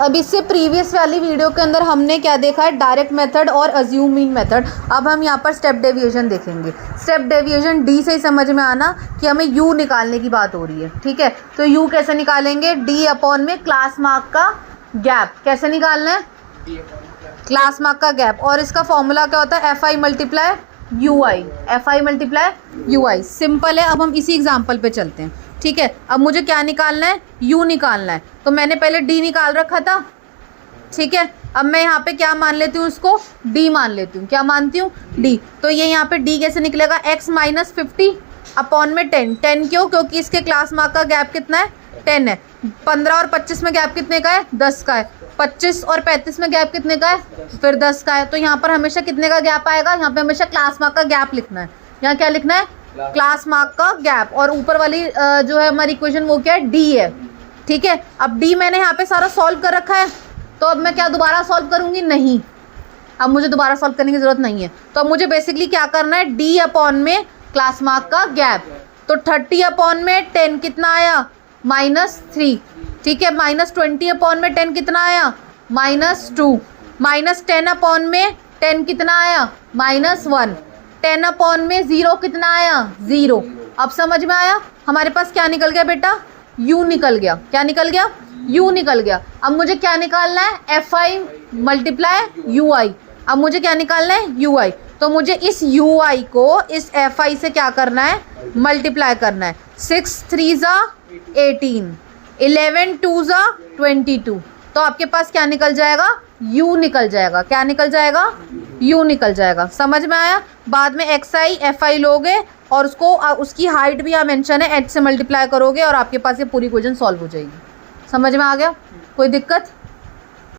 अब इससे प्रीवियस वाली वीडियो के अंदर हमने क्या देखा है, डायरेक्ट मेथड और अज्यूम मीन मेथड। अब हम यहाँ पर स्टेप डेविएशन देखेंगे। स्टेप डेविएशन डी से ही समझ में आना कि हमें यू निकालने की बात हो रही है, ठीक है। तो यू कैसे निकालेंगे, डी अपॉन में क्लास मार्क का गैप। कैसे निकालना है, क्लास मार्क का गैप। और इसका फॉर्मूला क्या होता है, F I multiply you I, F I multiply you I. Simple है। अब हम इसी एग्जाम्पल पे चलते हैं, ठीक है। अब मुझे क्या निकालना है, u निकालना है। तो मैंने पहले d निकाल रखा था, ठीक है। अब मैं यहाँ पे क्या मान लेती हूँ, इसको d मान लेती हूँ। क्या मानती हूँ, d। तो ये यहाँ पे d कैसे निकलेगा, x माइनस 50 अपॉन में 10। 10 क्यों, क्योंकि इसके क्लास मार्क का गैप कितना है, 10 है। 15 और 25 में गैप कितने का है, 10 का है। 25 और 35 में गैप कितने का है, फिर 10 का है। तो यहाँ पर हमेशा कितने का गैप आएगा, यहाँ पे हमेशा क्लास मार्क का गैप लिखना है। यहाँ क्या लिखना है, क्लास मार्क का गैप। और ऊपर वाली जो है हमारी इक्वेशन वो क्या है, डी है, ठीक है। अब डी मैंने यहाँ पे सारा सॉल्व कर रखा है, तो अब मैं क्या दोबारा सॉल्व करूँगी, नहीं। अब मुझे दोबारा सॉल्व करने की ज़रूरत नहीं है। तो अब मुझे बेसिकली क्या करना है, डी अपॉन में क्लास मार्क का गैप। तो 30 अपॉन में 10 कितना आया, -3, ठीक है। -20 अपॉन में 10 कितना आया, -2। -10 अपॉन में 10 कितना आया, -1। 10 अपॉन में 0 कितना आया, 0। अब समझ में आया, हमारे पास क्या निकल गया बेटा, u निकल गया। क्या निकल गया, u निकल गया। अब मुझे क्या निकालना है, एफ आई मल्टीप्लाई यू आई। अब मुझे क्या निकालना है, यू आई। तो मुझे इस यू आई को इस एफ आई से क्या करना है, मल्टीप्लाई करना है। 6 3 ज़ा 18, 11 2 ज़ा 22। तो आपके पास क्या निकल जाएगा, u निकल जाएगा। क्या निकल जाएगा, u निकल जाएगा। समझ में आया। बाद में एक्स आई एफ आई लोगे और उसको उसकी हाइट भी यहाँ मेंशन है, h से मल्टीप्लाई करोगे और आपके पास ये पूरी इक्वेशन सॉल्व हो जाएगी। समझ में आ गया, कोई दिक्कत।